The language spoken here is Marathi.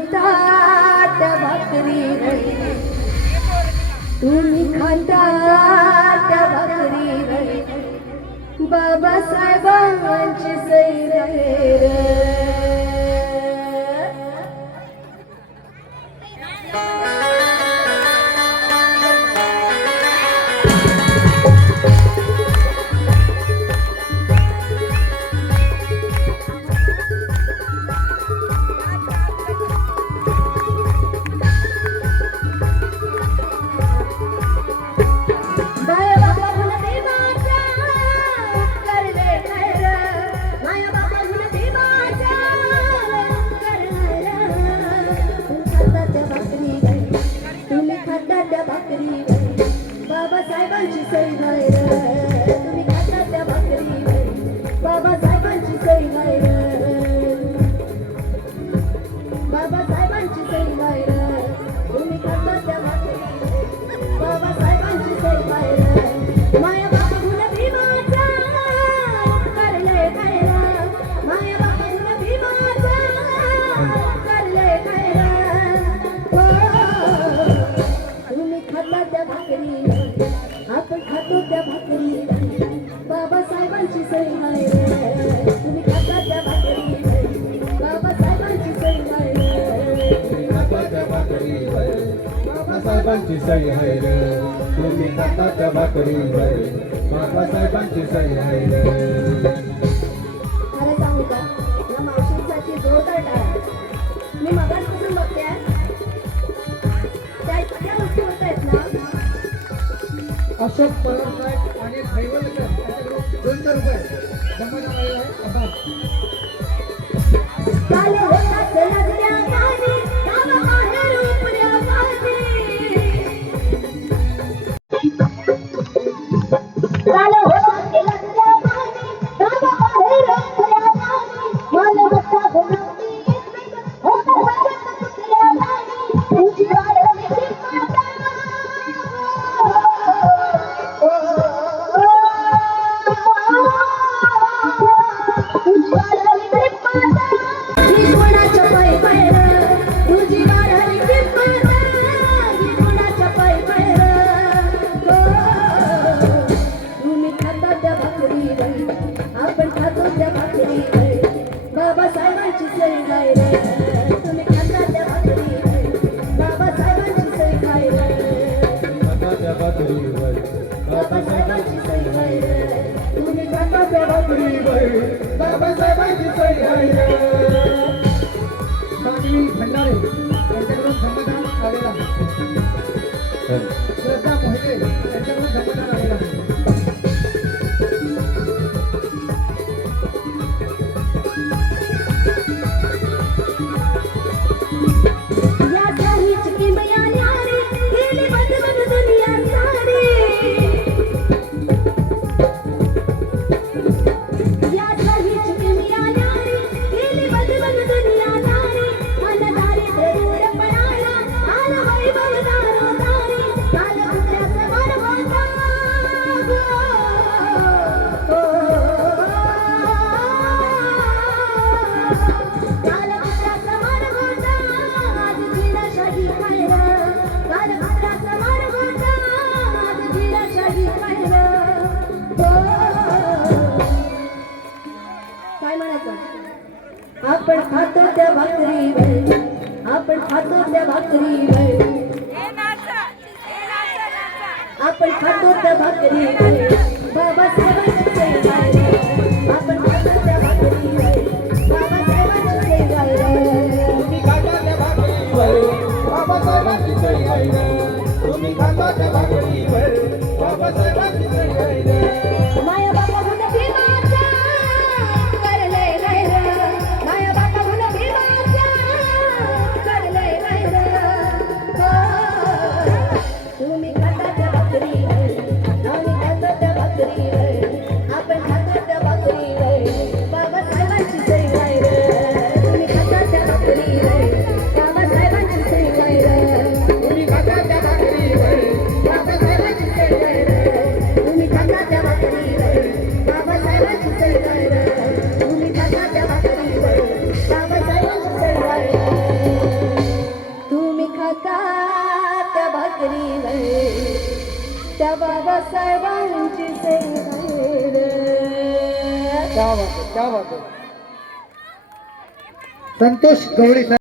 खाता त्या भाकरी तुम्ही खाता त्या भाकरी बाबासाहेबांची सही रे बाबासाहेबांची सही नाही रे तुम्ही खाता त्या भाकरी बाबासाहेबांची सही नाही रे बाबासाहेबांची सही नाही रे तुम्ही खाता त्या भाकरी बाबासाहेबांची सही नाही रे माया बाबा गुण भीमाचा करले काय रे माया बाबा गुण भीमाचा करले काय रे तुम्ही खाता त्या भाकरी आपण खातो त्या भाकरी बाबासाहेबांची सही नाही रे तुम्ही खाता त्या भाकरी बाबासाहेबांची सही नाही रे खाता त्या भाकरी बाबासाहेबांची सही आहे रे तुम्ही खाता त्या भाकरी बाबासाहेबांची सही आहे रे मला सांगू का या मावशींसाठी जोरदार टाळ्या मी मगासपासून बघते त्या इतक्या गोष्टी होत आहेत ना अशोक पवारसाहेब आणि धैवलकर यांच्याकडून 200 रुपये जमा झालेले आहे आता काले होतात लग्या गाणी गावा बाहेर उपऱ्या गाणी काले होतात लग्या गाणी गावा बाहेर उपऱ्या गाणी मला बसा गुणाती होतात बाहेर उपऱ्या गाणी तुझी वाढवली किंमत बाबासाहेबांची सही नाही रे तुम्ही खाता त्या भाकरी बाबासाहेबांची सही नाही रे खाता त्या भाकरी बाबासाहेबांची सही नाही रे तुम्ही खाता त्या भाकरी बाबासाहेबांची सही आहे रे सागरी भंडारे यांच्याकडून जमादान आलेला आहे श्रद्धा मोहिते यांच्याकडून जमादान आलेला आहे आपण खातो त्या भाकरी आपण खातो त्या भाकरी आपण खातो त्या भाकरी बाबासाहेबांची सही नाही रे आपण खातो त्या भाकरी बाबासाहेबांची सही नाही रे तुम्ही खाता त्या भाकरी बाबासाहेबांची सही आहे रे तुम्ही खाता त्या भाकरी बाबासाहेबांची सही आहे रे माया बाबा गुण भीमाचा करले नाही रे माया बाबा गुण भीमाचा करले नाही रे तुम्ही खाता त्या भाकरी आम्ही खातो त्या भाकरी आपण खातो त्या भाकरी बाबासाहेबांची सही नाही रे तुम्ही खाता त्या भाकरी बाबासाहेबांची सही नाही रे तुम्ही खाता त्या भाकरी बाबासाहेबांची सही आहे रे त्या बाबासाहेबांची सैर क्या बात आहे, क्या बात आहे. संतोष गवळी